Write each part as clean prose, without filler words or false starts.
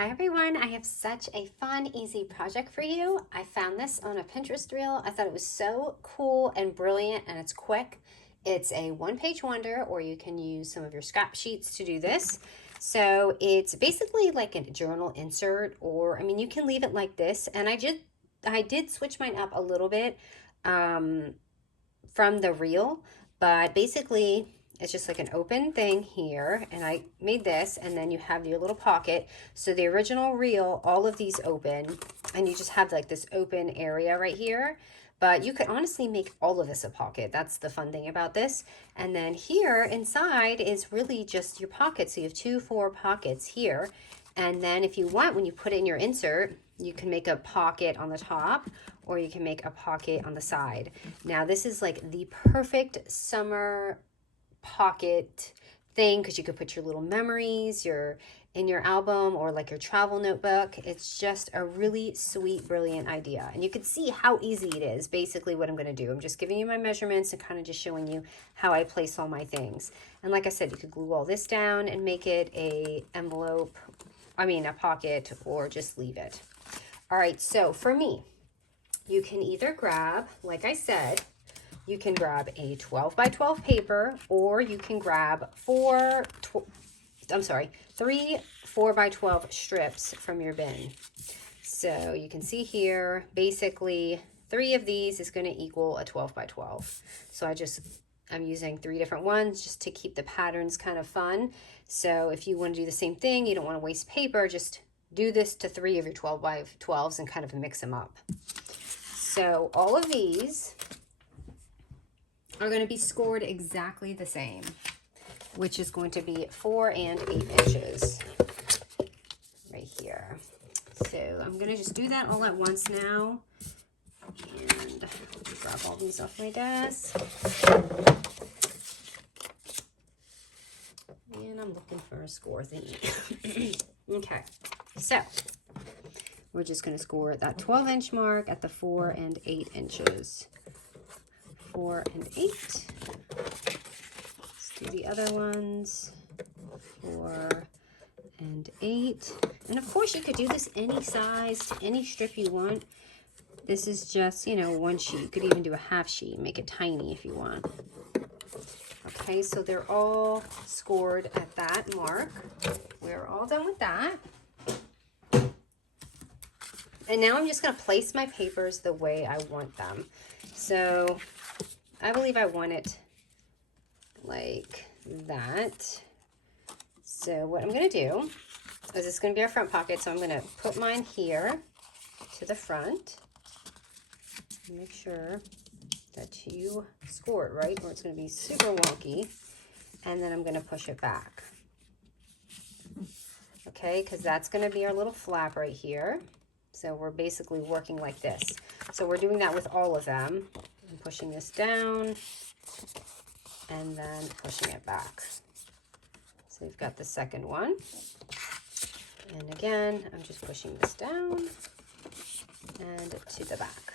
Hi everyone, I have such a fun, easy project for you. I found this on a Pinterest reel. I thought it was so cool and brilliant, and it's quick. It's a one-page wonder, or you can use some of your scrap sheets to do this. So it's basically like a journal insert, or I mean, you can leave it like this. And I did switch mine up a little bit from the reel, but basically it's just like an open thing here, and I made this, and then you have your little pocket. So the original reel, all of these open, and you just have like this open area right here. But you could honestly make all of this a pocket. That's the fun thing about this. And then here inside is really just your pocket. So you have 2, 4 pockets here. And then if you want, when you put it in your insert, you can make a pocket on the top, or you can make a pocket on the side. Now this is like the perfect summer pocket thing, because you could put your little memories in your album, or like your travel notebook. It's just a really sweet, brilliant idea, and you can see how easy it is. Basically what I'm going to do, I'm just giving you my measurements and kind of just showing you how I place all my things. And like I said, you could glue all this down and make it a pocket, or just leave it. All right, so for me, you can either grab, like I said, you can grab a 12 by 12 paper, or you can grab 3 4 by 12 strips from your bin. So you can see here, basically 3 of these is going to equal a 12 by 12. So I'm using 3 different ones just to keep the patterns kind of fun. So if you want to do the same thing, you don't want to waste paper, just do this to 3 of your 12 by 12s and kind of mix them up. So all of these are going to be scored exactly the same, which is going to be 4 and 8 inches right here. So I'm going to just do that all at once now, and grab all these off my desk. And I'm looking for a score thingy. Okay, so we're just going to score that 12-inch mark at the 4 and 8 inches. 4 and 8. Let's do the other ones. 4 and 8. And of course you could do this any size, any strip you want. This is just, one sheet. You could even do a half sheet, make it tiny if you want. Okay, so they're all scored at that mark. We're all done with that. And now I'm just going to place my papers the way I want them. So I believe I want it like that. So what I'm going to do is, it's going to be our front pocket. So I'm going to put mine here to the front. Make sure that you score it right, or it's going to be super wonky. And then I'm going to push it back. Okay, because that's going to be our little flap right here. So we're basically working like this. So we're doing that with all of them. I'm pushing this down and then pushing it back. So we've got the second one. And again, I'm just pushing this down and to the back.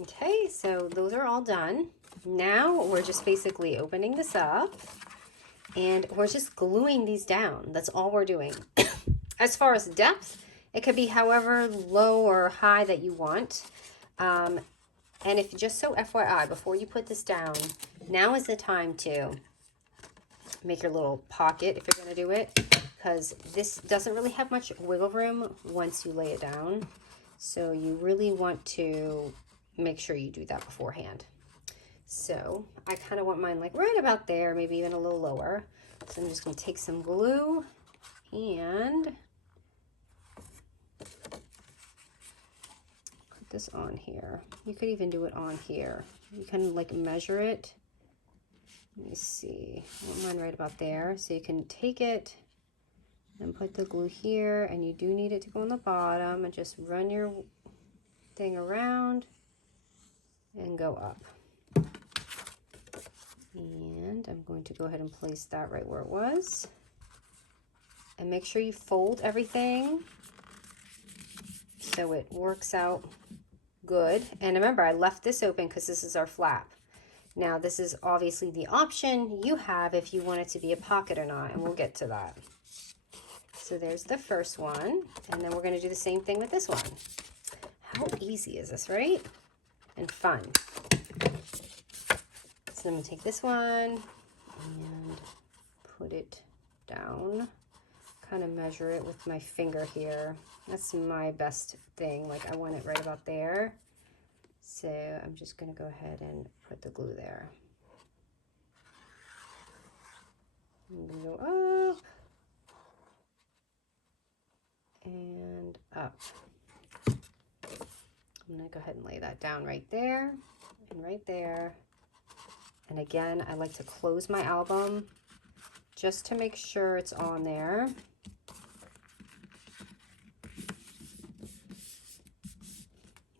Okay, so those are all done. Now we're just basically opening this up, and we're just gluing these down. That's all we're doing. As far as depth, it could be however low or high that you want. And if, just so FYI, before you put this down, now is the time to make your little pocket if you're going to do it, because this doesn't really have much wiggle room once you lay it down. So you really want to make sure you do that beforehand. So I kind of want mine like right about there, maybe even a little lower. So I'm just going to take some glue and put this on here. You could even do it on here. You can like measure it. Let me see. I want mine right about there. So you can take it and put the glue here, and you do need it to go on the bottom, and just run your thing around and go up. And I'm going to go ahead and place that right where it was. And make sure you fold everything so it works out good. And remember, I left this open because this is our flap. Now this is obviously the option you have if you want it to be a pocket or not, and we'll get to that. So there's the first one, and then we're going to do the same thing with this one. How easy is this, right? And fun. So I'm going to take this one and put it down, kind of measure it with my finger here. That's my best thing, like I want it right about there. So I'm just going to go ahead and put the glue there. I'm going to go up and up. I'm going to go ahead and lay that down right there and right there. And again, I like to close my album just to make sure it's on there.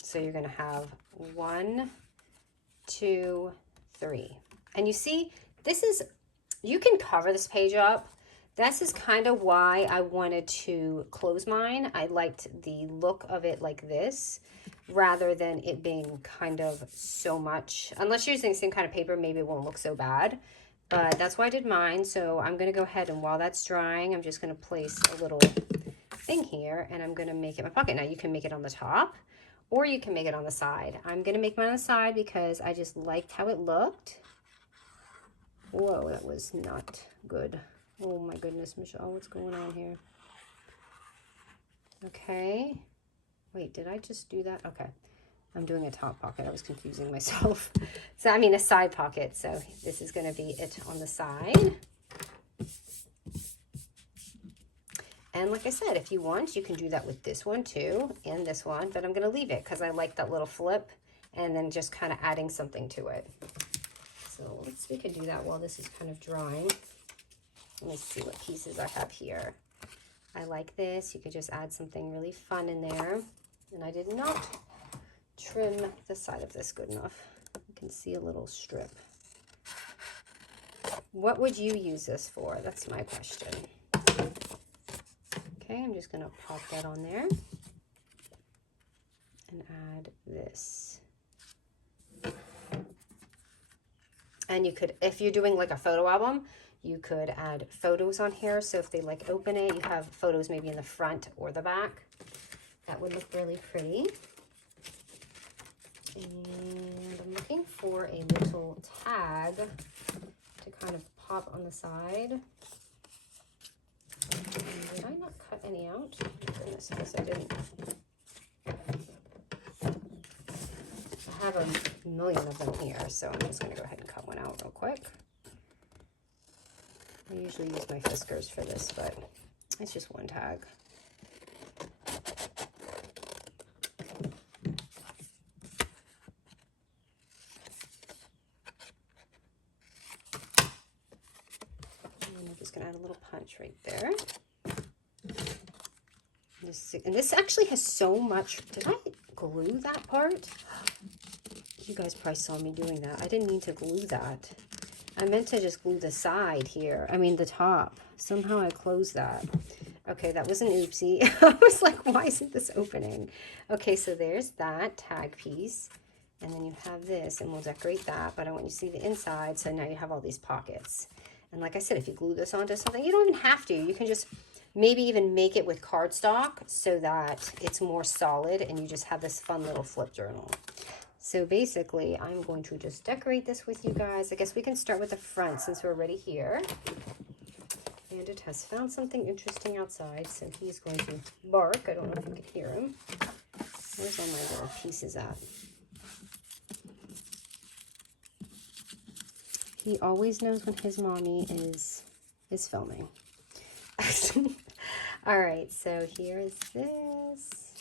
So you're going to have 1, 2, 3. And you see, this is, you can cover this page up. This is kind of why I wanted to close mine. I liked the look of it like this, rather than it being kind of so much. Unless you're using the same kind of paper, maybe it won't look so bad. But that's why I did mine. So I'm going to go ahead, and while that's drying, I'm just going to place a little thing here, and I'm going to make it my pocket. Now you can make it on the top, or you can make it on the side. I'm going to make mine on the side because I just liked how it looked. Whoa, that was not good. Oh my goodness, Michelle, what's going on here? Okay. Wait, did I just do that? Okay. I'm doing a top pocket. I was confusing myself. So, I mean, a side pocket. So this is going to be it on the side. And like I said, if you want, you can do that with this one too, and this one, but I'm going to leave it because I like that little flip and then just kind of adding something to it. So we can do that while this is kind of drying. Let me see what pieces I have here. I like this. You could just add something really fun in there. And I did not trim the side of this good enough. You can see a little strip. What would you use this for? That's my question. Okay, I'm just going to pop that on there and add this. And you could, if you're doing like a photo album, you could add photos on here. So if they like open it, you have photos maybe in the front or the back. That would look really pretty. And I'm looking for a little tag to kind of pop on the side. Did I not cut any out? Goodness, I guess I didn't. I have a million of them here, so I'm just going to go ahead and cut one out real quick. I usually use my Fiskars for this, but it's just one tag. And I'm just going to add a little punch right there. And this actually has so much. Did I glue that part? You guys probably saw me doing that. I didn't mean to glue that. I meant to just glue the side here. I mean the top. Somehow I closed that. Okay, that was an oopsie. I was like, why isn't this opening? Okay, so there's that tag piece. And then you have this, and we'll decorate that. But I want you to see the inside, so now you have all these pockets. And like I said, if you glue this onto something, you don't even have to. You can just maybe even make it with cardstock so that it's more solid and you just have this fun little flip journal. So basically, I'm going to just decorate this with you guys. I guess we can start with the front since we're already here. Bandit has found something interesting outside, so he's going to bark. I don't know if you can hear him. Where's all my little pieces at? He always knows when his mommy is filming. All right, so here is this.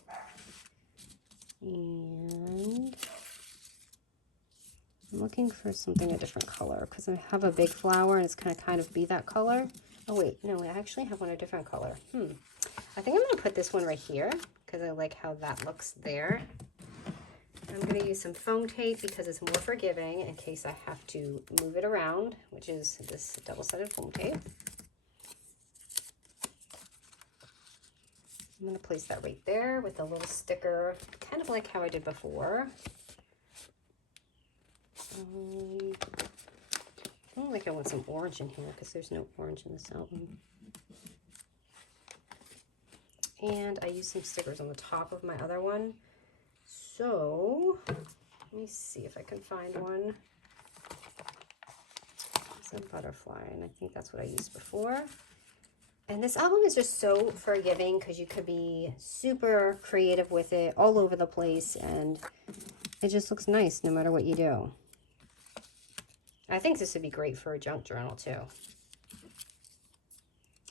And I'm looking for something a different color because I have a big flower and it's going to kind of be that color. Oh, wait, no, I actually have one a different color. I think I'm going to put this one right here because I like how that looks there. I'm going to use some foam tape because it's more forgiving in case I have to move it around, which is this double-sided foam tape. I'm going to place that right there with a little sticker, kind of like how I did before. I don't think I want some orange in here because there's no orange in this album. And I used some stickers on the top of my other one. So let me see if I can find one. It's a butterfly, and I think that's what I used before. And this album is just so forgiving because you could be super creative with it all over the place, and it just looks nice no matter what you do. I think this would be great for a junk journal too,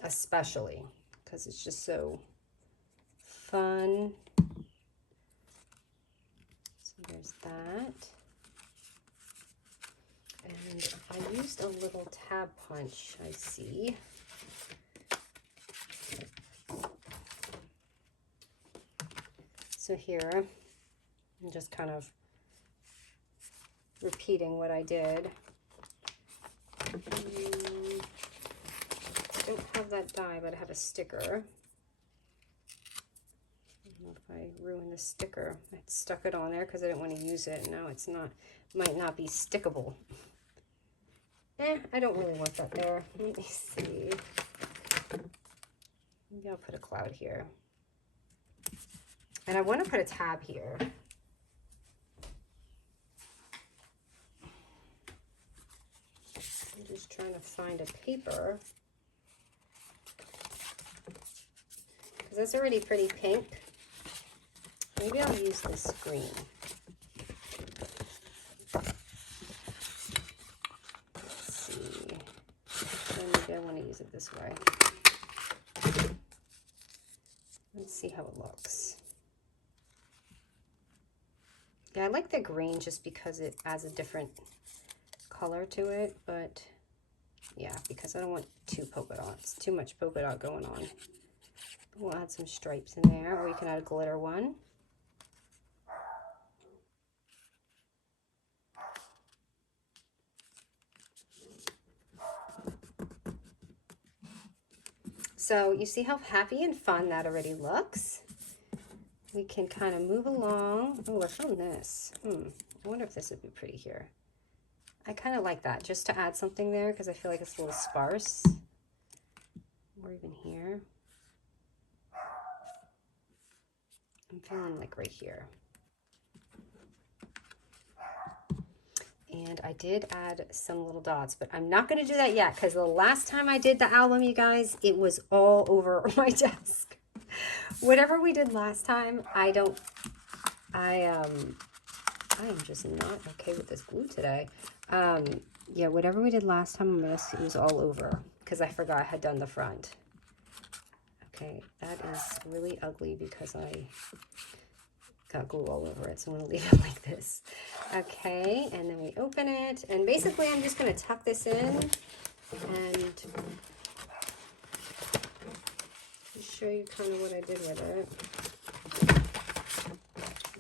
especially because it's just so fun. So there's that. And I used a little tab punch, I see. So here, I'm just kind of repeating what I did. I don't have that die, but I have a sticker. I don't know if I ruined the sticker. I stuck it on there because I didn't want to use it. Now it's not, might not be stickable. I don't really want that there. Let me see. Maybe I'll put a cloud here. And I want to put a tab here. I'm just trying to find a paper. Because that's already pretty pink. Maybe I'll use this green. Let's see. Maybe I want to use it this way. Let's see how it looks. Yeah, I like the green just because it adds a different color to it, but yeah, because I don't want too polka dots, too much polka dot going on. We'll add some stripes in there, or you can add a glitter one. So you see how happy and fun that already looks? We can kind of move along. Oh, I found this. I wonder if this would be pretty here. I kind of like that, just to add something there, because I feel like it's a little sparse. Or even here. I'm feeling like right here. And I did add some little dots, but I'm not going to do that yet, because the last time I did the album, you guys, it was all over my desk. Whatever we did last time, I am just not okay with this glue today. Yeah, whatever we did last time, I'm gonna use all over because I forgot I had done the front. Okay, that is really ugly because I got glue all over it, so I'm gonna leave it like this. Okay, and then we open it, and basically I'm just gonna tuck this in and show you kind of what I did with it.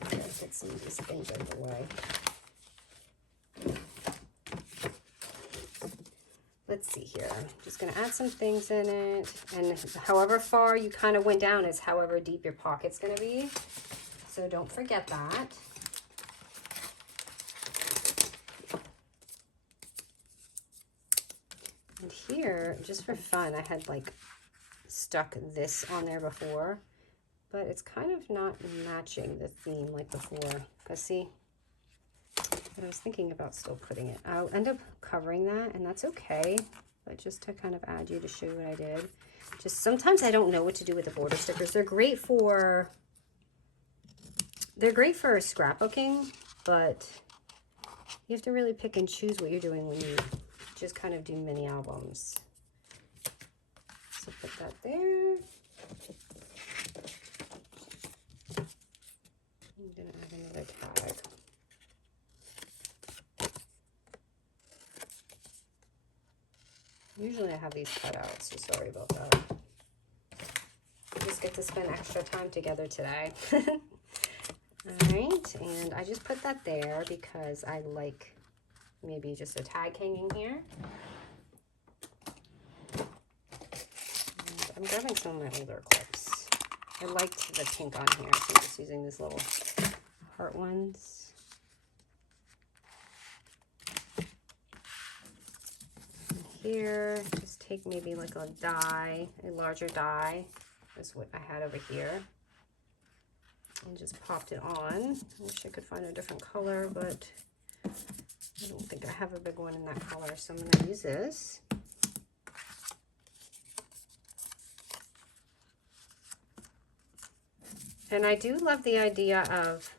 I'm gonna get some of these things out of the way. Let's see here. I'm just gonna add some things in it, and however far you kind of went down is however deep your pocket's gonna be. So don't forget that. And here, just for fun, I had like stuck this on there before, but it's kind of not matching the theme like before. Because see, but I was thinking about still putting it. I'll end up covering that, and that's okay. But just to kind of add you to show you what I did. Just sometimes I don't know what to do with the border stickers. They're great for scrapbooking, but you have to really pick and choose what you're doing when you just kind of do mini albums. So put that there. I'm gonna add another tag. Usually I have these cut out, so sorry about that. We just get to spend extra time together today. All right, and I just put that there because I like maybe just a tag hanging here. And I'm grabbing some of my older clips. I liked the pink on here, so I'm just using these little heart ones. And here, just take maybe like a die, a larger die. is what I had over here. And just popped it on. I wish I could find a different color, but I don't think I have a big one in that color, so I'm going to use this. And I do love the idea of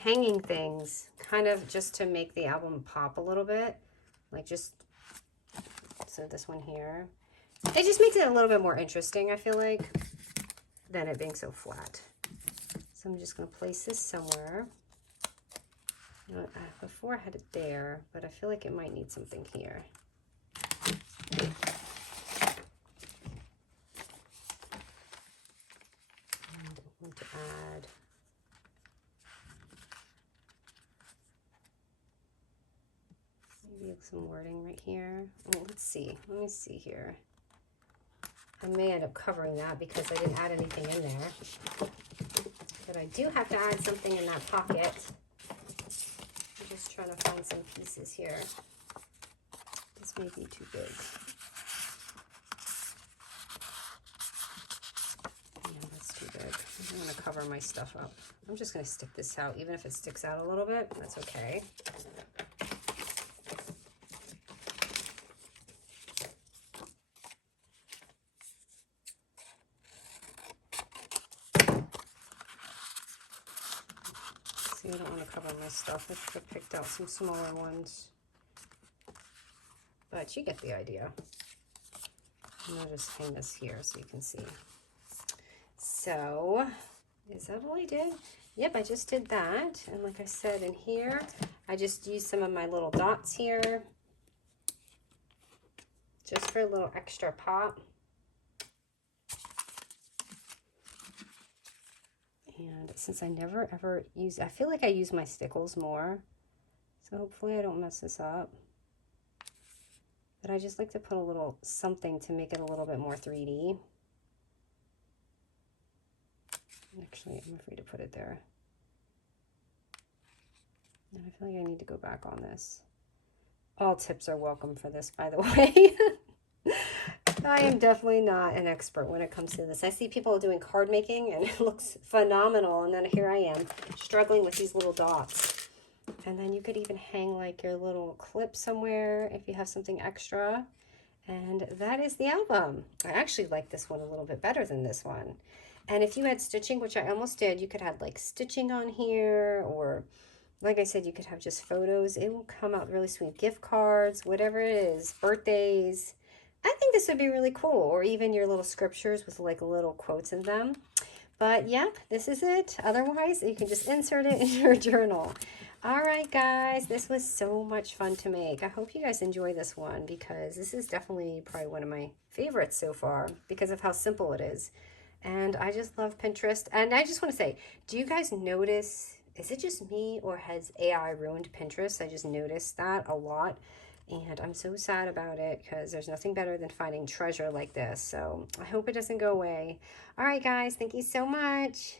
hanging things kind of just to make the album pop a little bit. Like just, so this one here. It just makes it a little bit more interesting, I feel like, than it being so flat. So I'm just going to place this somewhere. You know, before I had it there, but I feel like it might need something here. I'm going to add maybe some wording right here. Oh, let's see. Let me see here. I may end up covering that because I didn't add anything in there. But I do have to add something in that pocket. I'm just trying to find some pieces here. This may be too big. No, that's too big. I'm going to cover my stuff up. I'm just going to stick this out. Even if it sticks out a little bit, that's okay. See, I don't want to cover my stuff. I should have picked out some smaller ones. But you get the idea. And I'll just hang this here so you can see. So, is that all I did? Yep, I just did that. And like I said, in here, I just used some of my little dots here. Just for a little extra pop. And since I never ever use, I feel like I use my stickles more. So hopefully I don't mess this up. But I just like to put a little something to make it a little bit more 3D. Actually, I'm afraid to put it there. And I feel like I need to go back on this. All tips are welcome for this, by the way. I am definitely not an expert when it comes to this. I see people doing card making and it looks phenomenal. And then here I am struggling with these little dots. And then you could even hang like your little clip somewhere if you have something extra. And that is the album. I actually like this one a little bit better than this one. And if you had stitching, which I almost did, you could have like stitching on here, or like I said, you could have just photos. It will come out really sweet. Gift cards, whatever it is, birthdays. I think this would be really cool. Or even your little scriptures with like little quotes in them. But yeah, this is it. Otherwise, you can just insert it in your journal. All right, guys, this was so much fun to make. I hope you guys enjoy this one because this is definitely probably one of my favorites so far because of how simple it is. And I just love Pinterest. And I just want to say, do you guys notice, is it just me or has AI ruined Pinterest? I just noticed that a lot. And I'm so sad about it because there's nothing better than finding treasure like this. So I hope it doesn't go away. All right, guys, thank you so much.